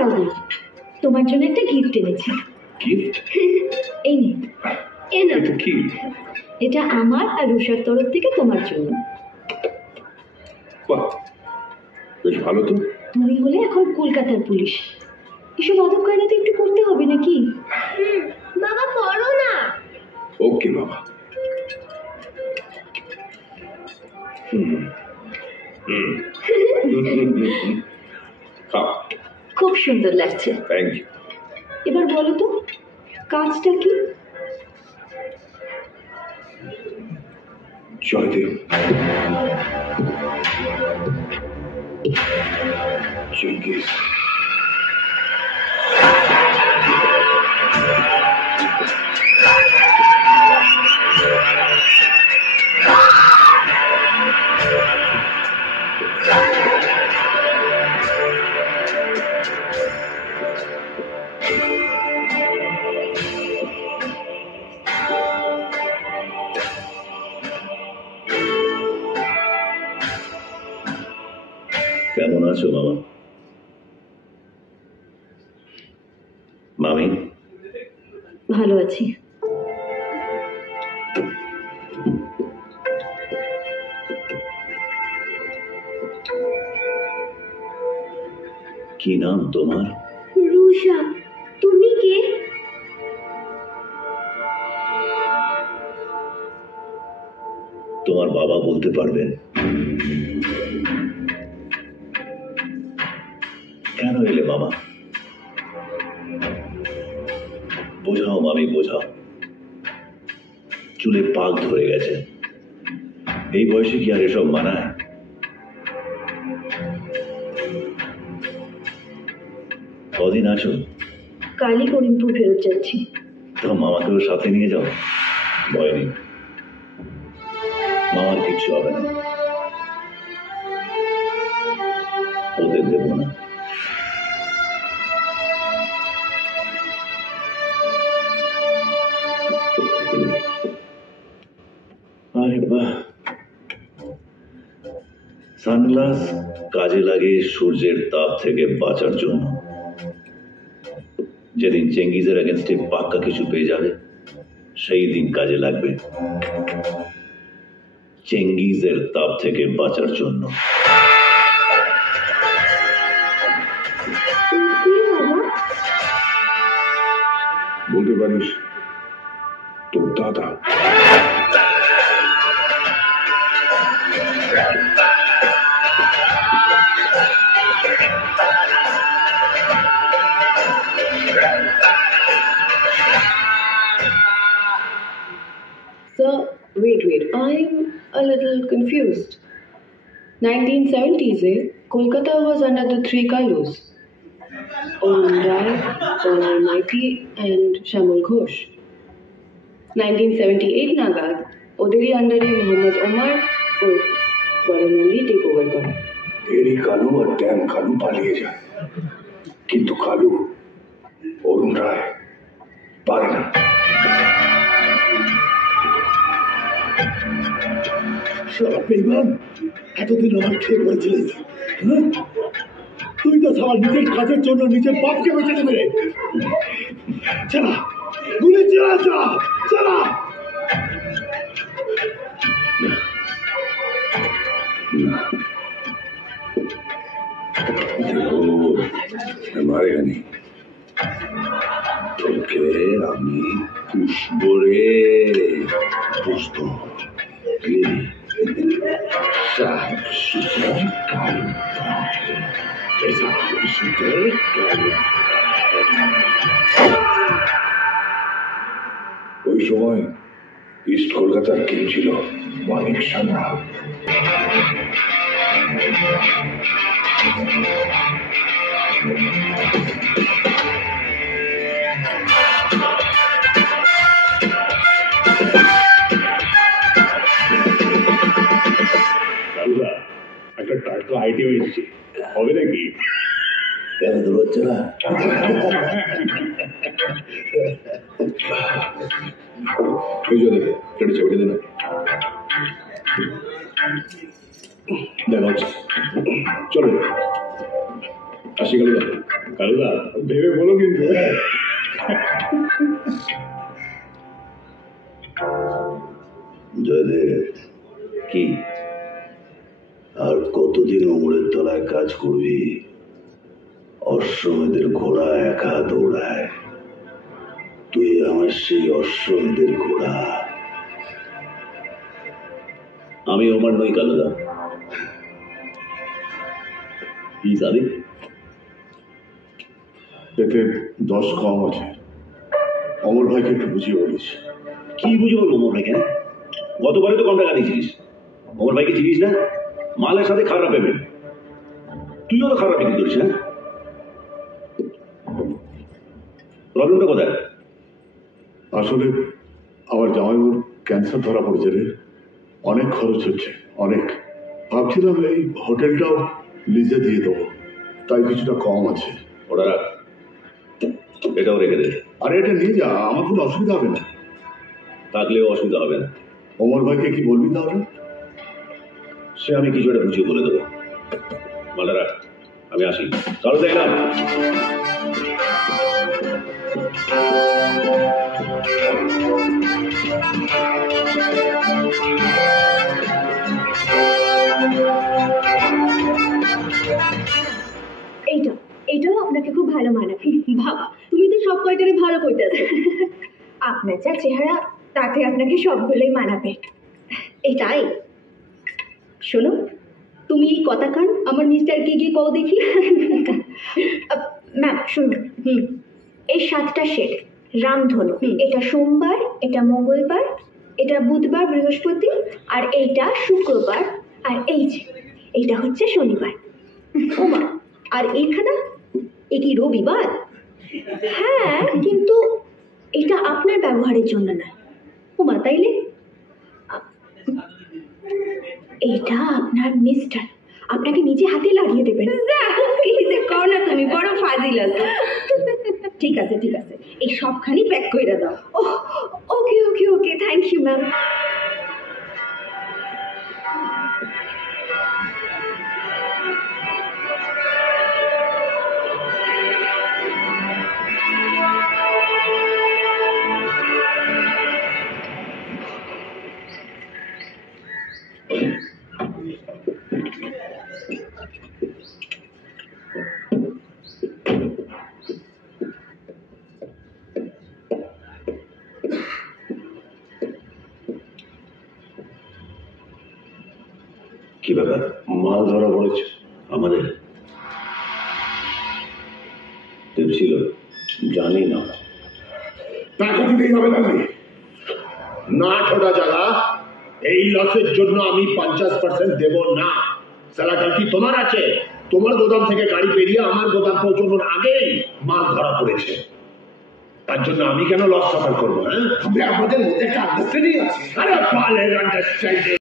দাঁড়াও, তোমার জন্য একটা গিফট এনেছি। গিফট? এই নে। এটা কি? এটা আমার আর রুষার তরফ থেকে তোমার জন্য। বাহ, বেশ ভালো তো। তুমি হলে এখন কলকাতার পুলিশ, এসব আদব কায়দাতে একটু করতে হবে নাকি? বাবা পড়ো না। ওকে বাবা। খুব সুন্দর লাগছে। Thank you. এবার বলো তো কাজটা কি? জয়দেব, চেঙ্গিজ, কেমন আছো মামা? মামি? ভালো আছি। কি নাম তোমার? রুষা। তুমি কে? তোমার বাবা বলতে পারবেন? কেন এলে মামা? বোঝাও মামি, বোঝাও। চুলে পাক ধরে গেছে, এই বয়সে কি আর এসব মানায়? কদিন আছো? কালই করিমপুর ফেরত যাচ্ছি। তো মামাকেও সাথে নিয়ে যাও, ভয় নেই, মামার কিচ্ছু হবে না, ওদের দেব না। আরে বাহ, সানগ্লাস কাজে লাগে সূর্যের তাপ থেকে বাঁচার জন্য। যেদিন চেঙ্গিজের এগেনস্টে পাক্কা কিছু পেয়ে যাবে সেই দিন কাজে লাগবে চেঙ্গিজের তাপ থেকে বাঁচার জন্য। বলতে পারিস তোর দাদা। Sir, wait, I'm a little confused. 1970s, Kolkata was under the three Kalus. Arun Rai, Paul Maiti and Shamul Ghosh. 1978 নাগাদ ওদেরই আন্ডারে মোহাম্মদ ওমর ও বরণ আলী টেক ওভার করে। এরি কালু আর ড্যাম কালু পালিয়ে যায়, কিন্তু কালু অরুণ রায় পারে না। এতদিন আমার খেয়ে করেছিলিস, তুই তো সবার নিজের কাজের জন্য নিজের বাপকে বেঁচে দেবে। চালা গুলি চালা, চালা চালা। মারেগানি তোকে আমি পুষবো রে, পুষবো। ওই সময় ইস্ট কলকাতার কিং ছিল মানিক সান্যাল। একটা টাটকা আইটেম এসেছে, হবে নাকি? কেন দূর হচ্ছে না? ছবিটা দে না, দেখা হচ্ছে। চলো আসি গেল। কালুদা ভেবে বলো কিন্তু। জয়দেব, কি আর কতদিন ওমরের তলায় কাজ করবি? অশ্বমেধের ঘোড়া একা দৌড়ায়, তুই আমার সেই অশ্বমেধের ঘোড়া। আমি ওমর নই কালুদা। কি জানি এতে 10 কম আছে। অমর ভাইকে একটু বুঝিয়ে বলিস। কি বুঝে বলবো ওমর ভাইকে? গতবারে তো কম টাকা দিয়েছিস। ওমর ভাইকে চিনিস না? মালের সাথে খারাপ পেমেন্ট। তুইও তো খারাপ বিক্রি করিস না? প্রবলেমটা কোথায়? আসলে আমার জামাইবাবুর ক্যান্সার ধরা পড়েছে রে, অনেক খরচ হচ্ছে, অনেক। ভাবছিলাম এই হোটেলটাও লিজে দিয়ে দেবো, তাই কিছুটা কম আছে। ওটা রাখ, এটাও রেখে দে। আরে এটা নিয়ে যা, আমার কোনো অসুবিধা হবে না। থাকলেও অসুবিধা হবে না। অমর ভাইকে কি বলবি তাহলে? সে আমি কিছু একটা বুঝিয়ে বলে দেবো। মালটা রাখ, আমি আসি। কারো দেখলাম। এইটাও আপনাকে খুব ভালো মানাবে। বাবা, তুমি তো সব কয়টারে ভালো কইতেছো। আপনার যা চেহারা তাতে আপনাকে সবগুলোই মানাবে। এটাই শোনো, তুমি এই কথা কান আমার মিস্টারকে গিয়ে কও দেখি। ম্যাম শুনুন, এই 7টা শেড রামধনু। এটা সোমবার, এটা মঙ্গলবার, এটা বুধবার বৃহস্পতি, আর এইটা শুক্রবার, আর এই যে এইটা হচ্ছে শনিবার। ওমা, আর এইখানা এ কি রবিবার? হ্যাঁ, কিন্তু এটা আপনার ব্যবহারের জন্য নয়। ওমা, তাইলে এইটা আপনার মিস্টার আপনাকে নিজে হাতে লাগিয়ে দেবেন। কি যে কও না, তুমি বড় ফাজিল আছো। ঠিক আছে ঠিক আছে, এই সবখানি প্যাক কইরা দাও। ওকে ওকে ওকে, থ্যাংক ইউ ম্যাম। কি ব্যাপার? মাল ধরা পড়েছে আমাদের ছিল? জানি না। টাকা দিতেই হবে তাহলে না। ছোটা জায়গা, এই লসের জন্য আমি 50% দেব না। সালাটা কি তোমার আছে? তোমার গোদাম থেকে গাড়ি পেরিয়ে আমার গোদাম পৌঁছানোর আগেই মাল ধরা পড়েছে, তার জন্য আমি কেন লস সাফার করবো? হ্যাঁ, আমাদের মধ্যে একটা আন্ডারস্ট্যান্ডিং আছে। আরে পালের আন্ডারস্ট্যান্ডিং